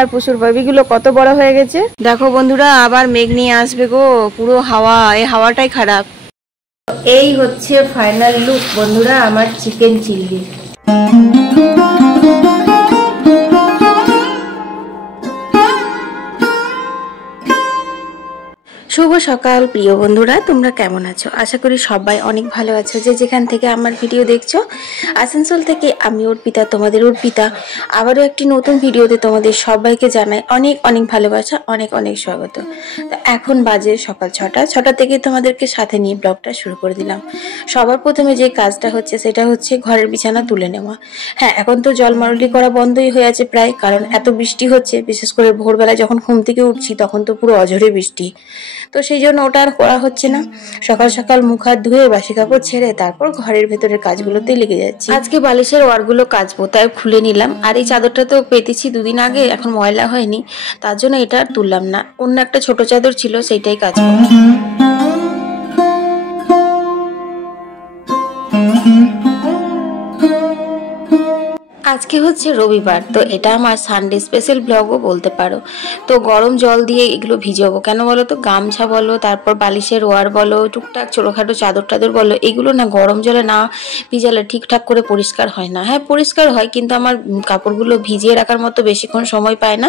আর পুষুর বেবিগুলো কত বড় হয়ে গেছে দেখো বন্ধুরা। আবার মেঘ নিয়ে আসবে গো, পুরো হাওয়া, এই হাওয়াটাই খারাপ। এই হচ্ছে ফাইনাল লুক বন্ধুরা আমার চিকেন চিলি। শুভ সকাল প্রিয় বন্ধুরা, তোমরা কেমন আছো? আশা করি সবাই অনেক ভালো আছো। যে যেখান থেকে আমার ভিডিও দেখছো, আসানসোল থেকে আমি অর্পিতা, তোমাদের অর্পিতা, আবারও একটি নতুন ভিডিওতে তোমাদের সবাইকে জানাই অনেক অনেক ভালোবাসা, অনেক অনেক স্বাগত। তো এখন বাজে সকাল 6টা থেকে তোমাদেরকে সাথে নিয়ে ব্লগটা শুরু করে দিলাম। সবার প্রথমে যে কাজটা হচ্ছে সেটা হচ্ছে ঘরের বিছানা তুলে নেওয়া। হ্যাঁ, এখন তো জলমারলি করা বন্ধই হয়ে আছে প্রায়, কারণ এত বৃষ্টি হচ্ছে। বিশেষ করে ভোরবেলায় যখন ঘুম থেকে উঠছি তখন তো পুরো অঝরে বৃষ্টি, তো সেই জন্য ওটা আর করা হচ্ছে না। সকাল সকাল মুখ হাত ধুয়ে বাসি কাপড় ছেড়ে তারপর ঘরের ভেতরের কাজগুলোতে লেগে যাচ্ছি। আজকে বালিশের ওয়ারগুলো কাচবো, তাই খুলে নিলাম। আর এই চাদরটা তো পেতেছি দুদিন আগে, এখন ময়লা হয়নি, তার জন্য এটা আর তুললাম না। অন্য একটা ছোট চাদর ছিল, সেইটাই কাচবো। আজকে হচ্ছে রবিবার, তো এটা আমার সানডে স্পেশাল ব্লগও বলতে পারো। তো গরম জল দিয়ে এগুলো ভিজাবো, কেন বলো তো? গামছা বলো, তারপর বালিশের ওয়ার বলো, টুকটাক ছোটোখাটো চাদর টাদর বলো, এগুলো না গরম জলে না ভিজালে ঠিকঠাক করে পরিষ্কার হয় না। হ্যাঁ, পরিষ্কার হয়, কিন্তু আমার কাপড়গুলো ভিজিয়ে রাখার মতো বেশিক্ষণ সময় পায় না,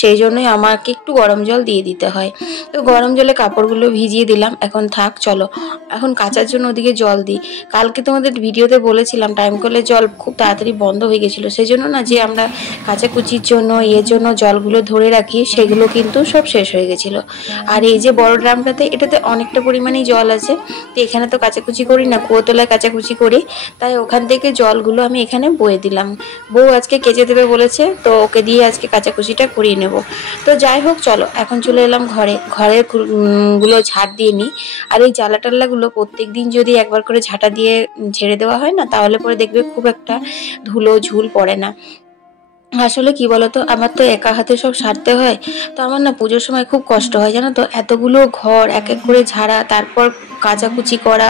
সেই জন্যই আমাকে একটু গরম জল দিয়ে দিতে হয়। তো গরম জলে কাপড়গুলো ভিজিয়ে দিলাম। এখন থাক, চলো এখন কাচার জন্য ওদিকে জল দিই। কালকে তোমাদের ভিডিওতে বলেছিলাম টাইম কলের জল খুব তাড়াতাড়ি বন্ধ হয়ে গেছিল, সেই জন্য না যে আমরা কাচাকুচির জন্য জন্য জলগুলো ধরে রাখি, সেগুলো কিন্তু সব শেষ হয়ে গেছিলো। আর এই যে বড় ড্রামটাতে, এটাতে অনেকটা পরিমাণেই জল আছে। তো এখানে তো কাচাকুচি করি না, কুয়োতলায় কাচাকুচি করি, তাই ওখান থেকে জলগুলো আমি এখানে বয়ে দিলাম। বউ আজকে কেচে দেবে বলেছে, তো ওকে দিয়ে আজকে কাচাকুচিটা করিয়ে নেব। তো যাই হোক, চলো এখন চলে এলাম ঘরের গুলো ঝাড় দিয়ে নিই। আর এই জ্বালা টাল্লাগুলো প্রত্যেক দিন যদি একবার করে ঝাঁটা দিয়ে ঝেড়ে দেওয়া হয় না, তাহলে পরে দেখবে খুব একটা ধুলো ঝুল পড়ে না। আসলে কি বলতো, আমার তো একা হাতে সব সারতে হয়, তো আমার না পুজোর সময় খুব কষ্ট হয় জানো তো। এতগুলো ঘর এক এক করে ঝাড়া, তারপর কাচাকুচি করা,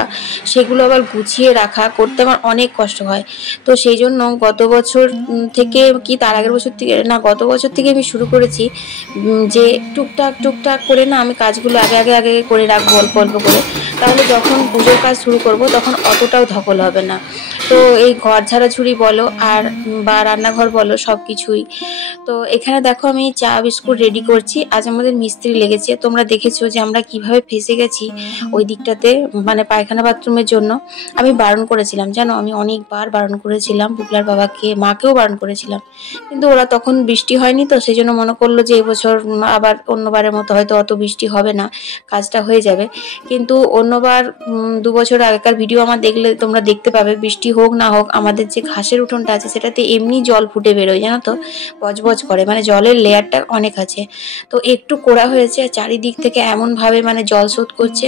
সেগুলো আবার গুছিয়ে রাখা করতে আমার অনেক কষ্ট হয়। তো সেই জন্য গত বছর থেকে কি তার আগের বছর থেকে না, গত বছর থেকে আমি শুরু করেছি যে টুকটাক টুকটাক করে না আমি কাজগুলো আগে আগে আগে করে রাখবো অল্প অল্প করে, তাহলে যখন পুজোর কাজ শুরু করব তখন অতটাও ধকল হবে না। তো এই ঘর ঝাড়াঝুড়ি বলো আর বা রান্নাঘর বলো, সব কিছুই। তো এখানে দেখো আমি চা বিস্কুট রেডি করছি। আজ আমাদের মিস্ত্রি লেগেছে, তোমরা দেখেছো যে আমরা কিভাবে ফেসে গেছি ওই দিকটাতে, মানে পায়খানা বাথরুমের জন্য। আমি বারণ করেছিলাম জানো, আমি অনেকবার বারণ করেছিলাম, বুবলার বাবাকে, মাকেও বারণ করেছিলাম, কিন্তু ওরা তখন বৃষ্টি হয়নি, তো সেই জন্য মনে করলো যে এবছর আবার অন্যবারের মতো হয়তো অত বৃষ্টি হবে না, কাজটা হয়ে যাবে। কিন্তু অন্যবার 2 বছর আগেকার ভিডিও আমার দেখলে তোমরা দেখতে পাবে, বৃষ্টি হোক না হোক আমাদের যে ঘাসের উঠোনটা আছে সেটাতে এমনি জল ফুটে বেরোয় জানো তো, বজবজ করে, মানে জলের লেয়ারটা অনেক আছে। তো একটু কোড়া হয়েছে, চারিদিক থেকে এমন ভাবে মানে জল শোধ করছে।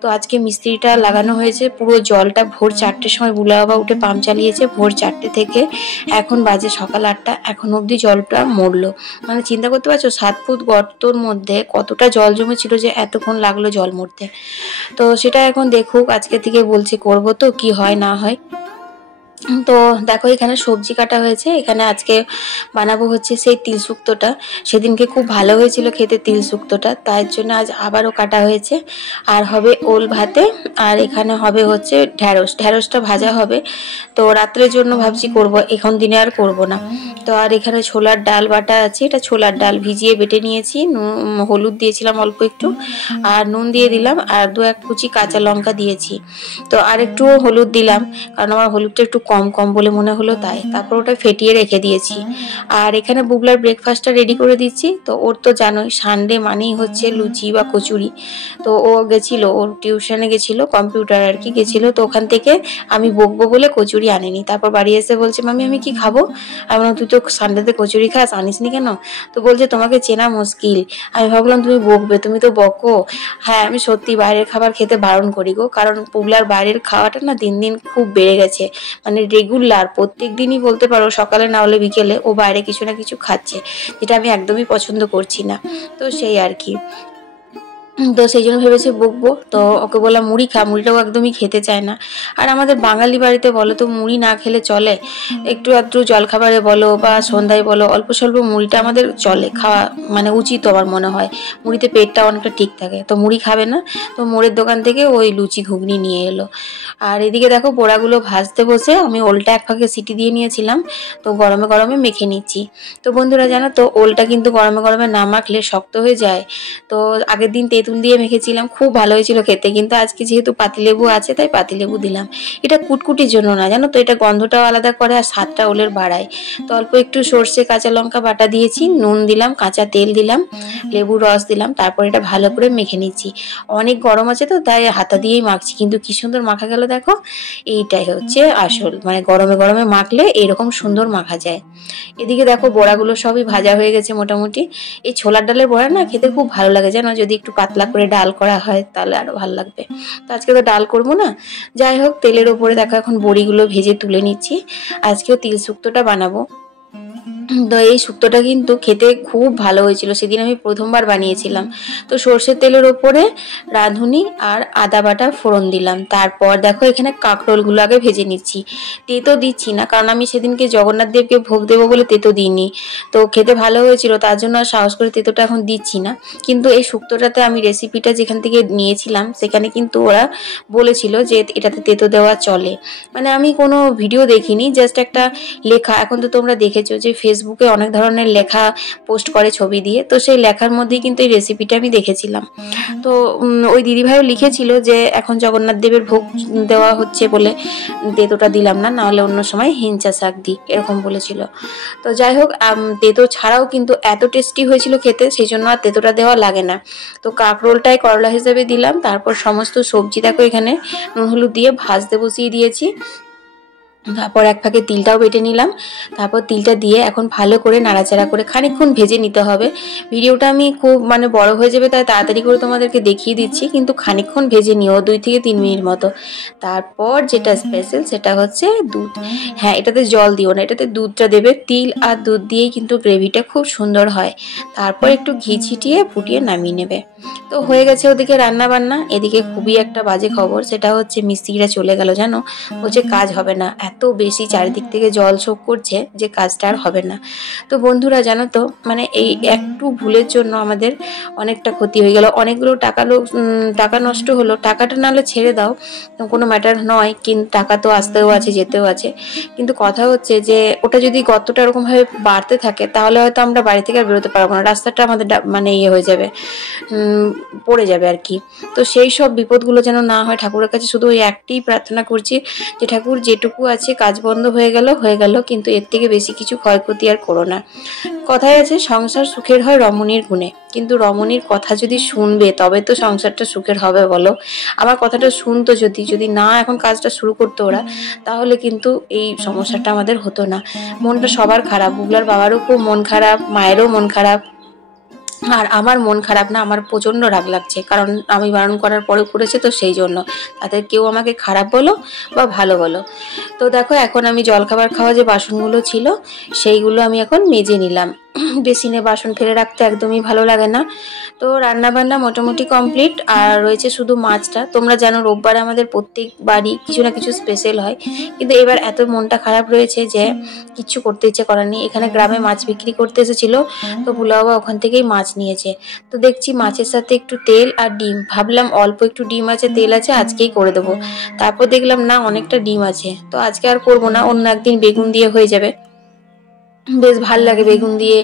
তো আজকে মিস্ত্রিটা লাগানো হয়েছে, পুরো জলটা ভোর 4টের সময় বুলা বাবা উঠে পাম্প চালিয়েছে, ভোর 4টে থেকে এখন বাজে সকাল 8টা, এখন অবধি জলটা মরলো। মানে চিন্তা করতে পারছো 7 ফুট গর্তর মধ্যে কতটা জল জমেছিল যে এতক্ষণ লাগলো জল মরতে। তো সেটা এখন দেখুক, আজকে থেকে বলছে করবো, তো কি হয় না হয়। তো দেখো এখানে সবজি কাটা হয়েছে, এখানে আজকে বানাবো হচ্ছে সেই তিল শুক্তোটা। সেদিনকে খুব ভালো হয়েছিল খেতে তিল শুক্তোটা, তাই জন্য আজ আবারও কাটা হয়েছে। আর হবে ওল ভাতে, আর এখানে হবে হচ্ছে ঢ্যাঁড়সটা ভাজা হবে। তো রাত্রের জন্য ভাবছি করব, এখন দিনে আর করব না। তো আর এখানে ছোলার ডাল বাটা আছে, এটা ছোলার ডাল ভিজিয়ে বেটে নিয়েছি, হলুদ দিয়েছিলাম অল্প একটু, আর নুন দিয়ে দিলাম, আর 2-1 কুচি কাঁচা লঙ্কা দিয়েছি। তো আর একটু হলুদ দিলাম, কারণ আমার হলুদটা একটু কম কম বলে মনে হলো, তাই। তারপর ওটা ফেটিয়ে রেখে দিয়েছি। আর এখানে বুবলার ব্রেকফাস্টটা রেডি করে দিচ্ছি। তো ওর তো জানোই সানডে মানেই হচ্ছে লুচি বা কচুরি। তো ও গেছিল, ওর টিউশনে গেছিল, কম্পিউটার আর কি গেছিল, তো ওখান থেকে আমি বকবো বলে কচুরি আনেনি। তারপর বাড়ি এসে বলছে, মামি আমি কি খাবো? আমি বললাম তুই তো সানডেতে কচুরি খাস, আনিসনি কেন? তো বলছে তোমাকে চেনা মুশকিল। আমি ভাবলাম তুমি বকবে, তুমি তো বকো। হ্যাঁ, আমি সত্যি বাইরের খাবার খেতে বারণ করি গো, কারণ বুবলার বাইরের খাওয়াটা না দিন দিন খুব বেড়ে গেছে, মানে রেগুলার প্রত্যেক দিনই বলতে পারো, সকালে না হলে বিকেলে ও বাইরে কিছু না কিছু খাচ্ছে, যেটা আমি একদমই পছন্দ করছি না। তো সেই আর কি। তো সেই জন্য ভেবেছে বকবো, তো ওকে বললাম মুড়ি খা, মুড়িটাও একদমই খেতে চায় না। আর আমাদের বাঙালি বাড়িতে বলো তো মুড়ি না খেলে চলে, একটু আধটু জলখাবারে বলো বা সন্ধ্যায় বলো অল্প স্বল্প মুড়িটা আমাদের চলে, খাওয়া মানে উচিত আমার মনে হয়, মুড়িতে পেটটা অনেকটা ঠিক থাকে। তো মুড়ি খাবে না, তো মোড়ের দোকান থেকে ওই লুচি ঘুগনি নিয়ে এলো। আর এদিকে দেখো বড়াগুলো ভাজতে বসে আমি ওলটা এক ফাঁকে সিটি দিয়ে নিয়েছিলাম, তো গরমে গরমে মেখে নিচ্ছি। তো বন্ধুরা জানো তো ওলটা কিন্তু গরমে গরমে না মাখলে শক্ত হয়ে যায়। তো আগের দিন তেঁতুল দিয়ে মেখেছিলাম, খুব ভালো হয়েছিল খেতে, কিন্তু আজকে যেহেতু পাতিলেবু আছে তাই পাতিলেবু দিলাম। এটা কুটকুটির জন্য না জানো তো, এটা গন্ধটাও আলাদা করে আর স্বাদটা ওলের বাড়ায়। তো অল্প একটু সর্ষে কাঁচা লঙ্কা বাটা দিয়েছি, নুন দিলাম, কাঁচা তেল দিলাম, লেবুর রস দিলাম, তারপর এটা ভালো করে মেখে নিচ্ছি। অনেক গরম আছে তো তাই হাতা দিয়েই মাখছি, কিন্তু কি সুন্দর মাখা গেল দেখো। এইটাই হচ্ছে আসল, মানে গরমে গরমে মাখলে এরকম সুন্দর মাখা যায়। এদিকে দেখো বড়াগুলো সবই ভাজা হয়ে গেছে মোটামুটি। এই ছোলার ডালের বড়া না খেতে খুব ভালো লাগে জানো, যদি একটু পাতলা করে ডাল করা হয় তাহলে আরো ভালো লাগবে। তো আজকে তো ডাল করবো না, যাই হোক তেলের ওপরে দেখো এখন বড়িগুলো ভেজে তুলে নিচ্ছি। আজকেও তিল শুক্তোটা বানাবো। তো এই শুক্তোটা কিন্তু খেতে খুব ভালো হয়েছিল, সেদিন আমি প্রথমবার বানিয়েছিলাম। তো সর্ষের তেলের ওপরে রাঁধুনি আর আদা বাটা ফোড়ন দিলাম, তারপর দেখো এখানে কাঁকরোলগুলো আগে ভেজে নিচ্ছি। তেতো দিচ্ছি না, কারণ আমি সেদিনকে জগন্নাথ দেবকে ভোগ দেবো বলে তেতো দিইনি। তো খেতে ভালো হয়েছিল তার জন্য আর সাহস করে তেতোটা এখন দিচ্ছি না। কিন্তু এই শুক্তোটাতে আমি রেসিপিটা যেখান থেকে নিয়েছিলাম সেখানে কিন্তু ওরা বলেছিল যে এটাতে তেতো দেওয়া চলে, মানে আমি কোনো ভিডিও দেখিনি, জাস্ট একটা লেখা। এখন তো তোমরা দেখেছো যে ফেসবুকে অনেক ধরনের লেখা পোস্ট করে ছবি দিয়ে, তো সেই লেখার মধ্যেই কিন্তু এই রেসিপিটা আমি দেখেছিলাম। তো ওই দিদিভাইও লিখেছিল যে এখন জগন্নাথ দেবের ভোগ দেওয়া হচ্ছে বলে তেতোটা দিলাম না, নাহলে অন্য সময় হিঞ্চা শাক দিই, এরকম বলেছিল। তো যাই হোক তেতো ছাড়াও কিন্তু এত টেস্টি হয়েছিল খেতে, সেই জন্য আর তেতোটা দেওয়া লাগে না। তো কাঁকরোলটাই করলা হিসেবে দিলাম, তারপর সমস্ত সবজি দেখো এখানে নুন হলুদ দিয়ে ভাজতে বসিয়ে দিয়েছি। তারপর এক ফাঁকে তিলটাও বেটে নিলাম, তারপর তিলটা দিয়ে এখন ভালো করে নাড়াচাড়া করে খানিকক্ষণ ভেজে নিতে হবে। ভিডিওটা আমি খুব মানে বড় হয়ে যাবে তাই তাড়াতাড়ি করে তোমাদেরকে দেখিয়ে দিচ্ছি, কিন্তু খানিকক্ষণ ভেজে নিও 2 থেকে 3 মিনিট মতো। তারপর যেটা স্পেশাল সেটা হচ্ছে দুধ। হ্যাঁ, এটাতে জল দিও না, এটাতে দুধটা দেবে, তিল আর দুধ দিয়েই কিন্তু গ্রেভিটা খুব সুন্দর হয়। তারপর একটু ঘি ছিটিয়ে ফুটিয়ে নামিয়ে নেবে। তো হয়ে গেছে ওদিকে রান্না বান্না। এদিকে খুবই একটা বাজে খবর, সেটা হচ্ছে মিস্ত্রিরা চলে গেল জানো, বলছে কাজ হবে না, এত বেশি চারিদিক থেকে জল শোক করছে যে কাজটা আর হবে না। তো বন্ধুরা জানো তো, মানে এই একটু ভুলের জন্য আমাদের অনেকটা ক্ষতি হয়ে গেল, অনেকগুলো টাকা নষ্ট হলো। টাকাটা নাহলে ছেড়ে দাও, কোনো ম্যাটার নয়, কিন্তু টাকা তো আসতেও আছে যেতেও আছে। কিন্তু কথা হচ্ছে যে ওটা যদি গর্তটা এরকম ভাবে বাড়তে থাকে তাহলে হয়তো আমরা বাড়ি থেকে আর বেরোতে পারবো না, রাস্তাটা আমাদের মানে ইয়ে হয়ে যাবে, পড়ে যাবে আর কি। তো সেই সব বিপদগুলো যেন না হয়, ঠাকুরের কাছে শুধু ওই একটাই প্রার্থনা করছি যে ঠাকুর যেটুকু আছে কাজ বন্ধ হয়ে গেল, কিন্তু এর থেকে বেশি কিছু ক্ষয়ক্ষতি আর করো না। কথায় আছে সংসার সুখের হয় রমণীর গুণে, কিন্তু রমণীর কথা যদি শুনবে তবে তো সংসারটা সুখের হবে বলো। আমার কথাটা শুনতো, যদি না এখন কাজটা শুরু করতো ওরা, তাহলে কিন্তু এই সমস্যাটা আমাদের হতো না। মনটা সবার খারাপ, বুবলার বাবারও খুব মন খারাপ, মায়েরও মন খারাপ, আর আমার মন খারাপ না, আমার প্রচন্ড রাগ লাগছে, কারণ আমি বারণ করার পরে করেছে, তো সেই জন্য তাদের কেউ আমাকে খারাপ বলো বা ভালো বলো। তো দেখো এখন আমি জলখাবার খাওয়া যে বাসনগুলো ছিল সেইগুলো আমি এখন মেজে নিলাম। বেসিনে বাসন ফেলে রাখতে একদমই ভালো লাগে না। তো রান্না বান্না মোটামুটি কমপ্লিট, আর রয়েছে শুধু মাছটা। তোমরা জানো রোববারে আমাদের প্রত্যেকবারই কিছু না কিছু স্পেশাল হয়, কিন্তু এবার এত মনটা খারাপ রয়েছে যে কিচ্ছু করতে ইচ্ছে করার নেই। এখানে গ্রামে মাছ বিক্রি করতে এসেছিল, তো ভুলা বাবা ওখান থেকেই মাছ নিয়েছে। তো দেখছি মাছের সাথে একটু তেল আর ডিম, ভাবলাম অল্প একটু ডিম আছে তেল আছে আজকেই করে দেবো, তারপর দেখলাম না অনেকটা ডিম আছে, তো আজকে আর করবো না, অন্য একদিন বেগুন দিয়ে হয়ে যাবে। বেশ ভাল লাগে বেগুন দিয়ে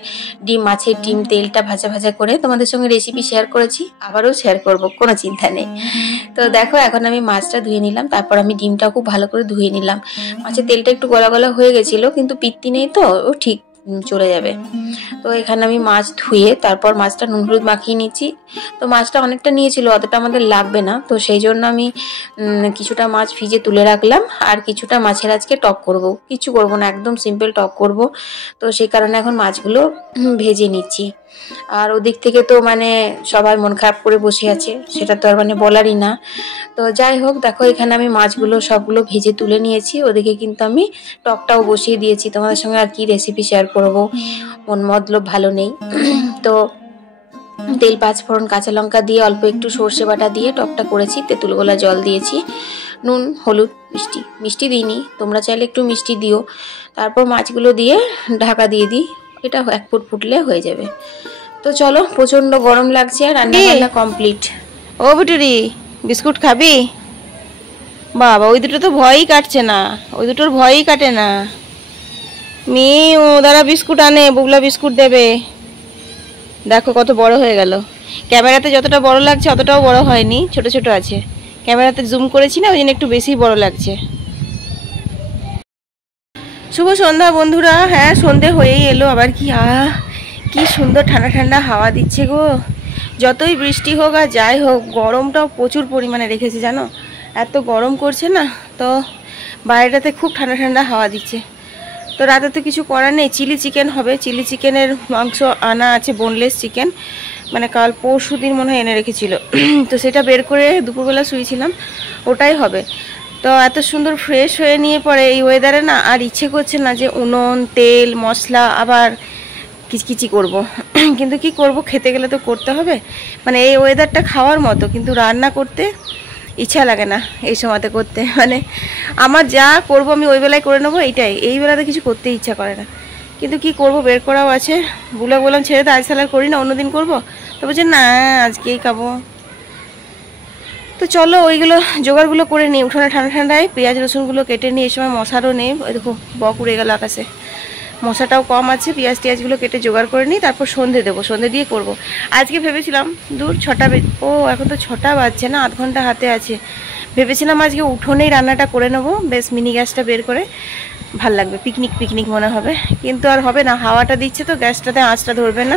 ডিম, মাছের ডিম তেলটা ভাজা ভাজা করে তোমাদের সঙ্গে রেসিপি শেয়ার করেছি, আবারও শেয়ার করব, কোনো চিন্তা নেই। তো দেখো এখন আমি মাছটা ধুয়ে নিলাম, তারপর আমি ডিমটা খুব ভালো করে ধুয়ে নিলাম। মাছের তেলটা একটু গলা গলা হয়ে গেছিল, কিন্তু পিত্তি নেই তো ও ঠিক চলে যাবে। তো এখানে আমি মাছ ধুয়ে তারপর মাছটা নুন হলুদ মাখিয়ে নিচ্ছি। তো মাছটা অনেকটা নিয়েছিল, অতটা আমাদের লাগবে না, তো সেই জন্য আমি কিছুটা মাছ ভিজে তুলে রাখলাম, আর কিছুটা মাছের আজকে টক করব, কিছু করব না, একদম সিম্পল টক করব। তো সেই কারণে এখন মাছগুলো ভেজে নিচ্ছি। আর ওদিক থেকে তো মানে সবাই মন খারাপ করে বসে আছে, সেটা তো আর মানে বলারই না। তো যাই হোক দেখো এখানে আমি মাছগুলো সবগুলো ভেজে তুলে নিয়েছি, ওদিকে কিন্তু আমি টকটাও বসিয়ে দিয়েছি। তোমাদের সঙ্গে আর কি রেসিপি শেয়ার করব, মন মতলব ভালো নেই। তো তেল, পাঁচফোড়ন, কাঁচা লঙ্কা দিয়ে অল্প একটু সর্ষে বাটা দিয়ে টকটা করেছি। তেঁতুল গোলা জল দিয়েছি, নুন, হলুদ, মিষ্টি দিইনি, তোমরা চাইলে একটু মিষ্টি দিও। তারপর মাছগুলো দিয়ে ঢাকা দিয়ে দিই, এটা 1 ফুট ফুটলে হয়ে যাবে। তো চলো, প্রচন্ড গরম লাগছে আর রান্না কমপ্লিট। ও বুটুরি, বিস্কুট খাবি? বাবা, ওই দুটো তো ভয়ই কাটছে না, ওই দুটোর ভয়ই কাটে না। মেয়ে ও দাঁড়া বিস্কুট আনে, বুগলা বিস্কুট দেবে। দেখো কত বড় হয়ে গেল, ক্যামেরাতে যতটা বড় লাগছে অতটাও বড় হয়নি, ছোট ছোট আছে। ক্যামেরাতে জুম করেছি না, ওই জন্য একটু বেশি বড় লাগছে। শুভ সন্ধ্যা বন্ধুরা। হ্যাঁ, সন্ধে হয়েই এলো আবার। কি সুন্দর ঠান্ডা ঠান্ডা হাওয়া দিচ্ছে গো। যতই বৃষ্টি হোক আর যাই হোক, গরমটাও প্রচুর পরিমাণে রেখেছে জানো, এত গরম করছে না। তো বাইরেটাতে খুব ঠান্ডা ঠান্ডা হাওয়া দিচ্ছে। তো রাতে তো কিছু করার নেই, চিলি চিকেন হবে। চিলি চিকেনের মাংস আনা আছে, বোনলেস চিকেন, মানে কাল পরশু দিন মনে হয় এনে রেখেছিল। তো সেটা বের করে দুপুরবেলা শুয়েছিলাম, ওটাই হবে। তো এত সুন্দর ফ্রেশ হয়ে নিয়ে পরে এই ওয়েদারে না আর ইচ্ছে করছে না যে উনুন, তেল, মশলা আবার কিচকিচি করব। কিন্তু কি করব, খেতে গেলে তো করতে হবে। মানে এই ওয়েদারটা খাওয়ার মতো, কিন্তু রান্না করতে ইচ্ছা লাগে না এই সময়তে করতে। মানে আমার যা করব আমি ওই বেলায় করে নেবো, এইটাই। এই বেলাতে কিছু করতে ইচ্ছা করে না, কিন্তু কি করব, বের করাও আছে। বললাম ছেড়ে তো, আজ সালার করি না, অন্যদিন করবো। তো বলছে না, আজকেই খাবো। তো চলো ওইগুলো জোগাড়গুলো করে নিই। উঠোনে ঠান্ডা ঠান্ডায় পেঁয়াজ রসুনগুলো কেটে নিই। এই সময় মশারও নেই, ওই দেখো বক উড়ে গেল আকাশে, মশাটাও কম আছে। পেঁয়াজ টিয়াজগুলো কেটে জোগাড় করে নিই, তারপর সন্ধে দেবো, সন্ধে দিয়ে করব। আজকে ভেবেছিলাম দূর 6টা ও এখন তো 6টা বাজছে না, 0.5 ঘন্টা হাতে আছে। ভেবেছিলাম আজকে উঠোনেই রান্নাটা করে নেবো, বেশ মিনি গ্যাসটা বের করে, ভাল লাগবে, পিকনিক পিকনিক মনে হবে। কিন্তু আর হবে না, হাওয়াটা দিচ্ছে তো গ্যাসটাতে আঁচটা ধরবে না।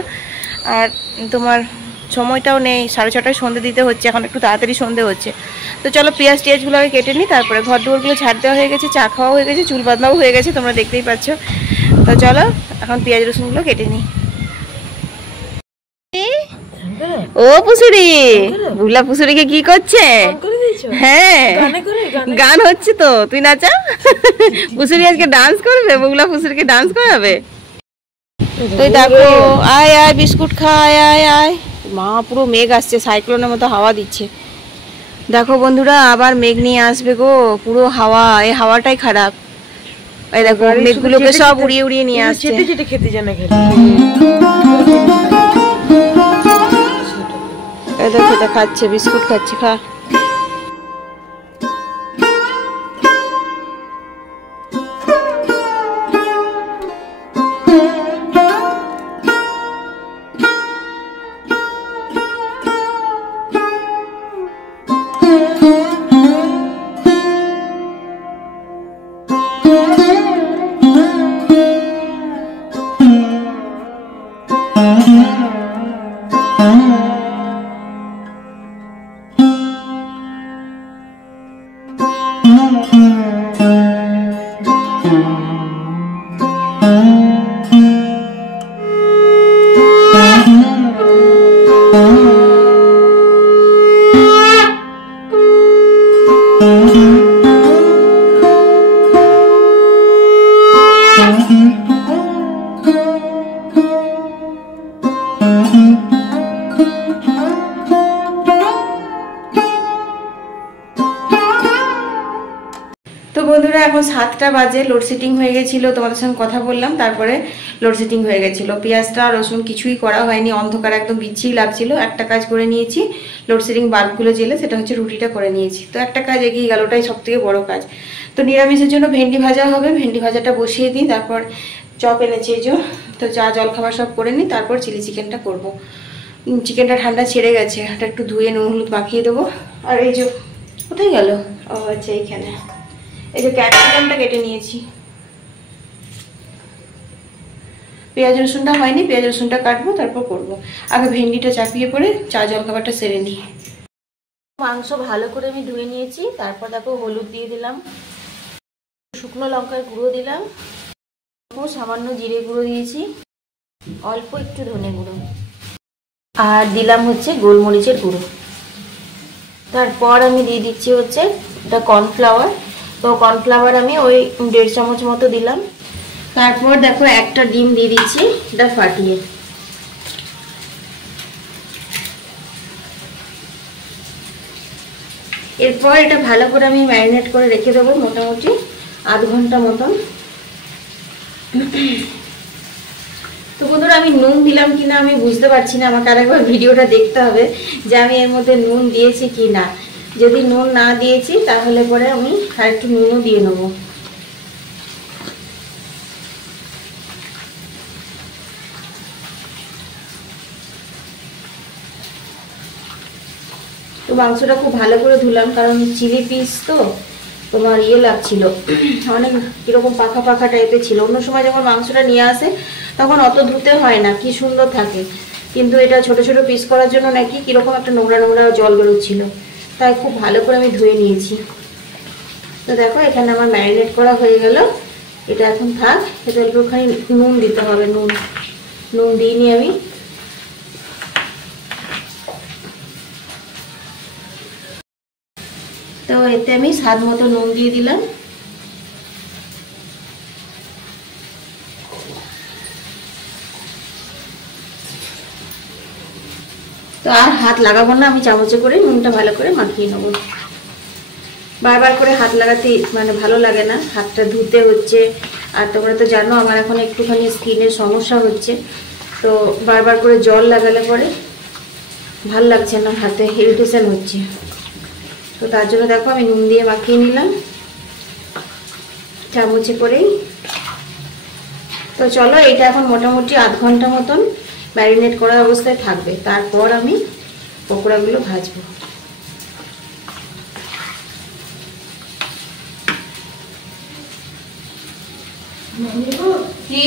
আর তোমার সময়টাও নেই, 6:30টায় সন্ধে দিতে হচ্ছে, এখন একটু তাড়াতাড়ি সন্ধে হচ্ছে। তো চলো পেঁয়াজ টিয়াজগুলো আগে কেটে নিই, তারপরে ঘর দুয়ারগুলো ঝাড় দেওয়া হয়ে গেছে, চা খাওয়া হয়ে গেছে, চুল বাঁধাও হয়ে গেছে, তোমরা দেখতেই পাচ্ছ। তো চলো এখন পেঁয়াজ রসুনগুলো কেটে নিই। ও পুসুরি, বুগলা পুসুরিকে কি করছে? হ্যাঁ, গান হচ্ছে তো, তুই নাচা। পুসুরি আজকে ডান্স করবে, বুগলা পুসুরিকে ডান্স করাবে। তুই দেখো, আয় আয় বিস্কুট খা, আয় আয়। মা, পুরো মেঘ আসছে, সাইক্লোনের মতো হাওয়া দিচ্ছে। দেখো বন্ধুরা, আবার মেঘ নিয়ে আসবে গো, পুরো হাওয়া, এই হাওয়াটাই খারাপ। এই দেখো মেঘগুলোকে সব উড়িয়ে উড়িয়ে নিয়ে আসছে। খেতে জানা এই দেখো, খাচ্ছে, বিস্কুট খাচ্ছে, খা। তো বন্ধুরা এখন 7টা বাজে, লোডশেডিং হয়ে গেছিলো, তোমাদের সঙ্গে কথা বললাম, তারপরে লোডশেডিং হয়ে গেছিলো। পেঁয়াজটা রসুন কিছুই করা হয়নি, অন্ধকার একদম বিচ্ছিরি লাগছিল। একটা কাজ করে নিয়েছি, লোডশেডিং বাল্বগুলো জেলে, সেটা হচ্ছে রুটিটা করে নিয়েছি। তো একটা কাজ এগিয়ে গেল, ওটাই সব থেকে বড় কাজ। তো নিরামিষের জন্য ভেন্ডি ভাজা হবে, ভেন্ডি ভাজাটা বসিয়ে দিই, তারপর চপ এনেছি এই যে। তো চা জল খাবার সব করে নিই, তারপর চিলি চিকেনটা করবো। চিকেনটা ঠান্ডা ছেড়ে গেছে, এটা একটু ধুয়ে নুন হলুদ মাখিয়ে দেবো। আর এই যে কোথায় গেল, ও আচ্ছা এইখানে, এই যে ক্যাপসিকামটা কেটে নিয়েছি। পেঁয়াজ রসুনটা হয়নি, পেঁয়াজ রসুনটা কাটবো, তারপর করবো। আগে ভেন্ডিটা চাপিয়ে পরে চা জল খাবারটা সেরে নিই। মাংস ভালো করে আমি ধুয়ে নিয়েছি, তারপর দেখো হলুদ দিয়ে দিলাম, শুকনো লঙ্কার গুঁড়ো দিলাম, সামান্য জিরে গুঁড়ো দিয়েছি, অল্প একটু ধনে গুঁড়ো, আর দিলাম হচ্ছে গোলমরিচের গুঁড়ো। তারপর আমি দিয়ে দিচ্ছি হচ্ছে এটা কর্নফ্লাওয়ার। তো কর্নফ্লাওয়ার আমি ওই 1.5 চামচ মতো দিলাম। তারপর দেখো একটা ডিম দিয়ে দিচ্ছি, এটা ফাটিয়ে। এরপর এটা ভালো করে আমি ম্যারিনেট করে রেখে দেবো মোটামুটি আধ ঘন্টা মতন। তো বন্ধুরা আমি নুন দিলাম কিনা আমি বুঝতে পারছি না, আমাকে আরেকবার ভিডিওটা দেখতে হবে যে আমি এর মধ্যে নুন দিয়েছি কি না। যদি নুন না দিয়েছি তাহলে পরে আমি আর একটু নুনও দিয়ে নেবো। তো মাংসটা খুব ভালো করে ধুলাম, কারণ চিলি পিস তো তোমার লাগছিল, অনেক কিরকম পাখা পাখা টাইপের ছিল। অন্য সময় যখন মাংসটা নিয়ে আসে তখন অত ধুতে হয় না, কি সুন্দর থাকে, কিন্তু এটা ছোট ছোট পিস করার জন্য নাকি কিরকম একটা নোংরা নোংরা জল বেরোচ্ছিল, তাই খুব ভালো করে আমি ধুয়ে নিয়েছি। তো দেখো এখানে আমার ম্যারিনেট করা হয়ে গেল, এটা এখন থাক। এটা একটুখানি নুন দিতে হবে, নুন দিইনি আমি। তো এতে আমি স্বাদ মতো নুন দিয়ে দিলাম। তো আর হাত লাগাবো না, আমি চামচে করে নুনটা ভালো করে মাখিয়ে নেব। বারবার করে হাত লাগাতে মানে ভালো লাগে না, হাতটা ধুতে হচ্ছে। আর তোমরা তো জানো আমার এখন একটুখানি স্কিনের সমস্যা হচ্ছে, তো বারবার করে জল লাগালে পরে ভাল লাগছে না, হাতে ইরিটেশন হচ্ছে। তো তার জন্য দেখো আমি নুন দিয়ে মাখিয়ে নিলাম চামচে করেই। তো চলো এটা এখন মোটামুটি আধ ঘন্টা মতন ম্যারিনেট করা অবস্থায় থাকবে, তারপর আমি পকোড়াগুলো ভাজবো। কি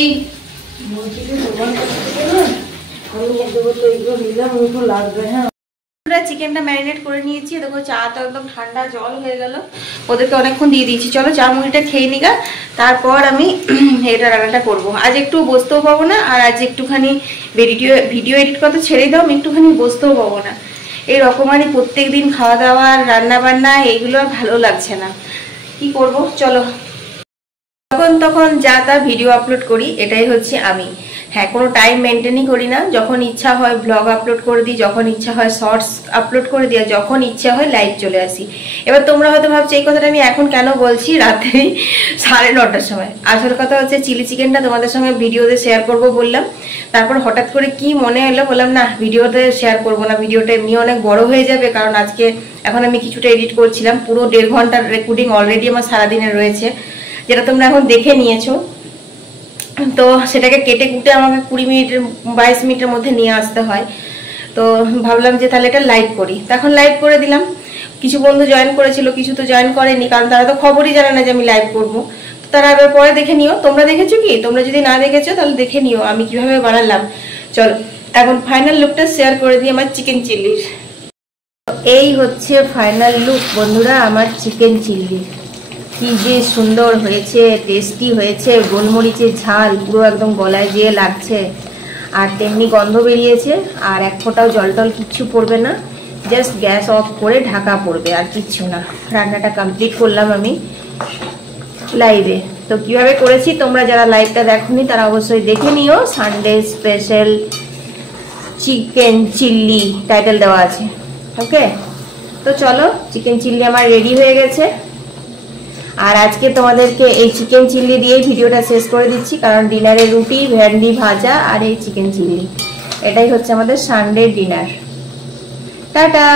চিকেনটা ম্যারিনেট করে নিয়েছি, দেখো চা তো একদম ঠান্ডা জল হয়ে গেল, ওদেরকে অনেকক্ষণ দিয়ে দিয়েছি। চলো চা মুড়িটা খেয়ে নিগা, তারপর আমি এটা রান্নাটা করবো। আজ একটু বসতেও পাবো না, আর আজ একটুখানি ভিডিও এডিট করতে ছেড়ে দাও, আমি একটুখানি বসতেও পাবো না। এই রকমারি প্রত্যেক দিন খাওয়া দাওয়া রান্না বান্না এইগুলো আর ভালো লাগছে না, কি করব। চলো তখন যা তা ভিডিও আপলোড করি, এটাই হচ্ছে আমি। হ্যাঁ, কোনো টাইম মেনটেনই করি না, যখন ইচ্ছা হয় ব্লগ আপলোড করে দিই, যখন ইচ্ছা হয় শর্টস আপলোড করে দিই, আর যখন ইচ্ছা হয় লাইভ চলে আসি। এবার তোমরা হয়তো ভাবছো এই কথাটা আমি এখন কেন বলছি রাত্রি 9:30টার সময়। আসল কথা হচ্ছে চিলি চিকেনটা তোমাদের সঙ্গে ভিডিওতে শেয়ার করব বললাম, তারপর হঠাৎ করে কি মনে এলো, বললাম না ভিডিওতে শেয়ার করব না, ভিডিওটা এমনি অনেক বড় হয়ে যাবে। কারণ আজকে এখন আমি কিছুটা এডিট করছিলাম, পুরো 1.5 ঘন্টার রেকর্ডিং অলরেডি আমার সারাদিনের রয়েছে, যেটা তোমরা এখন দেখে নিয়েছো। তো সেটাকে কেটে কুটে আমাকে 22 মিনিটের মধ্যে নিয়ে আসতে হয়। তো ভাবলাম যে তাহলে এটা লাইভ করি, তখন লাইভ করে দিলাম। কিছু বন্ধু জয়েন করেছিল, কিছু তো জয়েন করেনি, কারণ তারা তো খবরই জানে না যে আমি লাইভ করবো। তারা এবার পরে দেখে নিও। তোমরা দেখেছো কি? তোমরা যদি না দেখেছো তাহলে দেখে নিও আমি কিভাবে বানালাম। চল এখন ফাইনাল লুকটা শেয়ার করে দিই আমার চিকেন চিল্লির। এই হচ্ছে ফাইনাল লুক বন্ধুরা আমার চিকেন চিল্লি। কি যে সুন্দর হয়েছে, টেস্টি হয়েছে, গোলমরিচের ঝাল পুরো একদম গলায় যেয়ে লাগছে, আর তেমনি গন্ধ বেরিয়েছে। আর এক ফোঁটাও জল টল কিচ্ছু পড়বে না, জাস্ট গ্যাস অফ করে ঢাকা পড়বে, আর কিচ্ছু না। রান্নাটা কমপ্লিট করলাম আমি লাইভে। তো কিভাবে করেছি তোমরা যারা লাইভটা দেখোনি তারা অবশ্যই দেখে নিও। সানডে স্পেশাল চিকেন চিল্লি টাইটেল দেওয়া আছে, ওকে। তো চলো চিকেন চিল্লি আমার রেডি হয়ে গেছে, আর আজকে তোমাদেরকে এই চিকেন চিল্লি দিয়েই ভিডিওটা শেষ করে দিচ্ছি, কারণ ডিনারে রুটি, ভেন্ডি ভাজা আর এই চিকেন চিল্লি, এটাই হচ্ছে আমাদের সানডে ডিনার। টাটা।